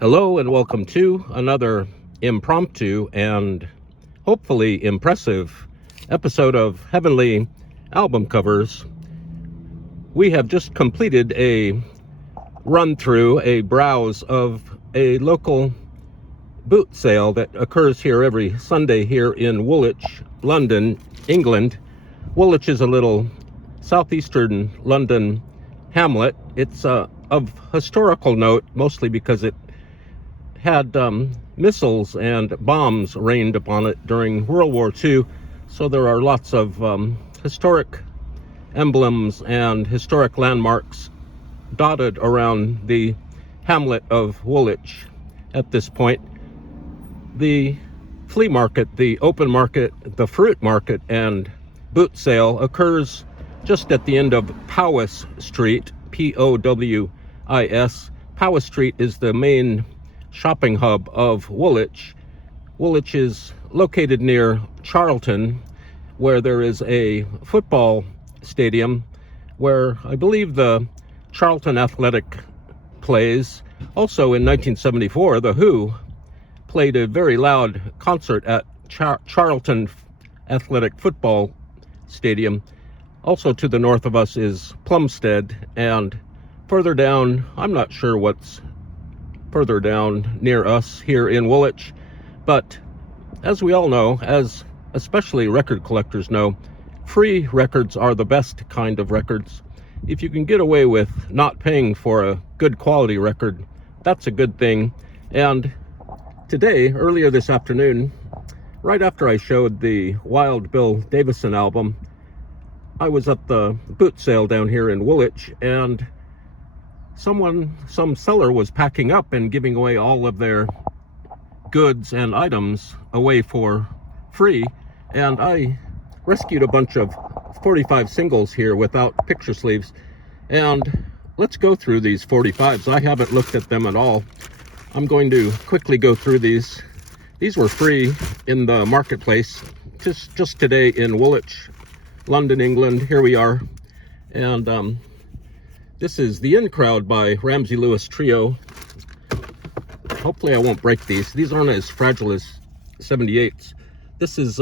Hello and welcome to another impromptu and hopefully impressive episode of Heavenly Album Covers. We have just completed a run through, a browse of a local boot sale that occurs here every Sunday here in Woolwich, London, England. Woolwich is a little southeastern London hamlet. It's of historical note, mostly because it had missiles and bombs rained upon it during World War II, so there are lots of historic emblems and historic landmarks dotted around the hamlet of Woolwich at this point. The flea market, the open market, the fruit market, and boot sale occurs just at the end of Powys Street, P-O-W-I-S. Powys Street is the main shopping hub of Woolwich. Woolwich is located near Charlton, where there is a football stadium where I believe the Charlton Athletic plays. Also in 1974, The Who played a very loud concert at Charlton Athletic Football Stadium. Also to the north of us is Plumstead, and further down, I'm not sure what's further down near us here in Woolwich, but as we all know, as especially record collectors know, free records are the best kind of records. If you can get away with not paying for a good quality record, that's a good thing. And today, earlier this afternoon, right after I showed the Wild Bill Davison album, I was at the boot sale down here in Woolwich, and some seller was packing up and giving away all of their goods and items away for free, and I rescued a bunch of 45 singles here without picture sleeves, and let's go through these 45s. I haven't looked at them at all. I'm going to quickly go through these. These were free in the marketplace just today in Woolwich, London, England. Here we are, and this is The In Crowd by Ramsey Lewis Trio. Hopefully I won't break these. These aren't as fragile as 78s. This is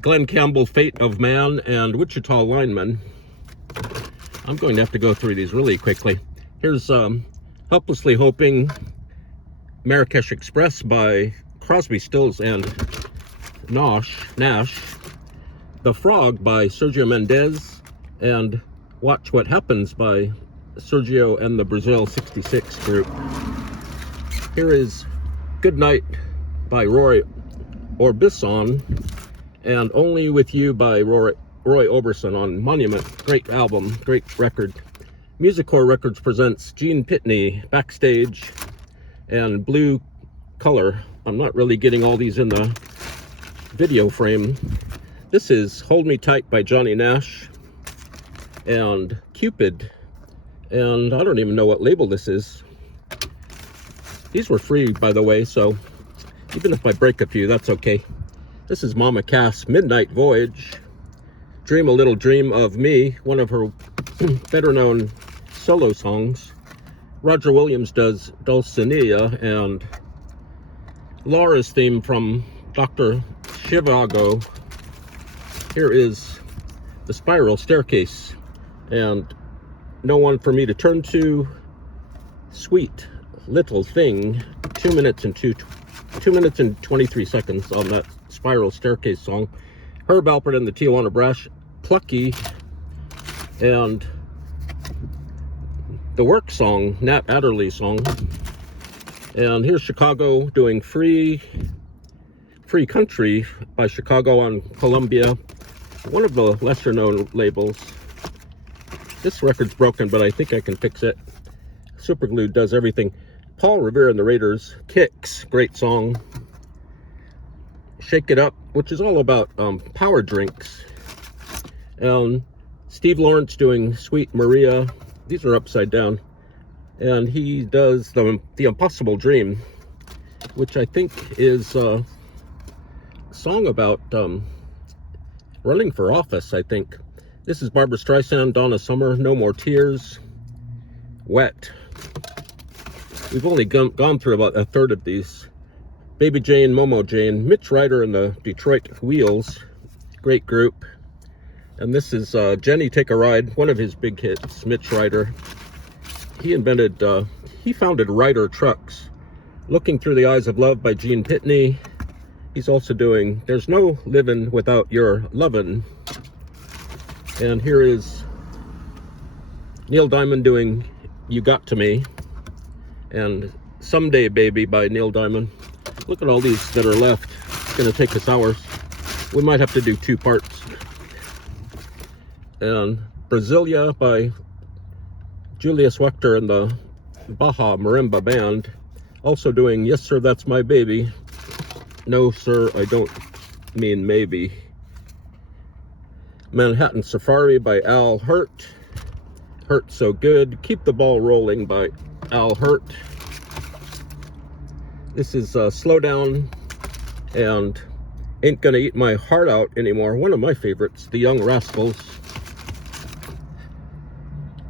Glenn Campbell, Fate of Man, and Wichita Lineman. I'm going to have to go through these really quickly. Here's Helplessly Hoping, Marrakesh Express by Crosby, Stills, and Nash. The Frog by Sergio Mendes, and Watch What Happens by Sergio and the Brazil 66 group. Here is Good Night by Roy Orbison, and Only With You by Roy Orbison on Monument. Great album, great record. Music-Core Records presents Gene Pitney, Backstage, and Blue Color. I'm not really getting all these in the video frame. This is Hold Me Tight by Johnny Nash, and Cupid, and I don't even know what label this is. These were free, by the way, so even if I break a few, that's okay. This is Mama Cass, Midnight Voyage, Dream a Little Dream of Me, one of her better known solo songs. Roger Williams does Dulcinea, and Laura's theme from Dr. Zhivago. Here is The Spiral Staircase, and No One for Me to Turn to, Sweet Little Thing, 2 minutes and 23 seconds on that Spiral Staircase song. Herb Alpert and the Tijuana Brass, Plucky, and the Work song, Nat Adderley song. And here's Chicago doing Free Country by Chicago on Columbia, one of the lesser known labels. This record's broken, but I think I can fix it. Superglue does everything. Paul Revere and the Raiders, Kicks, great song. Shake It Up, which is all about power drinks. And Steve Lawrence doing Sweet Maria. These are upside down. And he does the Impossible Dream, which I think is a song about running for office, I think. This is Barbra Streisand, Donna Summer, No More Tears, Wet. We've only gone through about a third of these. Baby Jane, Momo Jane, Mitch Ryder and the Detroit Wheels, great group. And this is Jenny Take a Ride, one of his big hits, Mitch Ryder. He founded Ryder Trucks. Looking Through the Eyes of Love by Gene Pitney. He's also doing There's No Livin' Without Your Lovin'. And here is Neil Diamond doing You Got to Me. And Someday Baby by Neil Diamond. Look at all these that are left. It's gonna take us hours. We might have to do 2 parts. And Brasilia by Julius Wechter and the Baja Marimba Band. Also doing Yes Sir, That's My Baby. No Sir, I Don't Mean Maybe. Manhattan Safari by Al Hurt. Hurt So Good. Keep the Ball Rolling by Al Hurt. This is Slow Down and Ain't Gonna Eat My Heart Out Anymore. One of my favorites, The Young Rascals.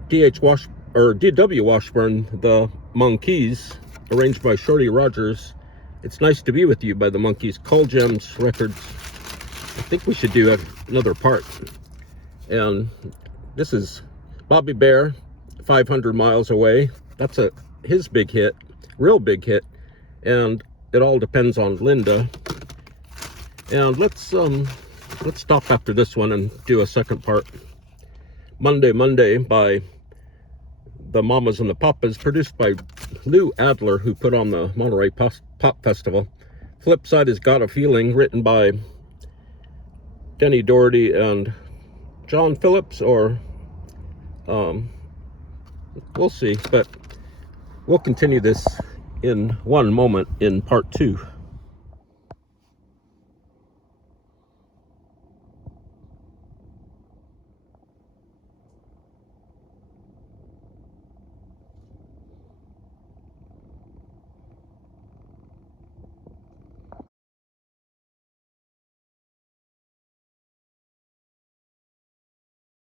D.W. Washburn, The Monkees, arranged by Shorty Rogers. It's Nice to Be With You by the Monkees. Call Gems Records. I think we should do another part. And this is Bobby Bear, 500 Miles Away. That's his big hit, real big hit. And It All Depends on Linda. And let's stop after this one and do a second part. Monday by the Mamas and the Papas, produced by Lou Adler, who put on the Monterey Pop Festival. Flipside is Got a Feeling, written by Denny Doherty and John Phillips, or we'll see, but we'll continue this in one moment in part 2.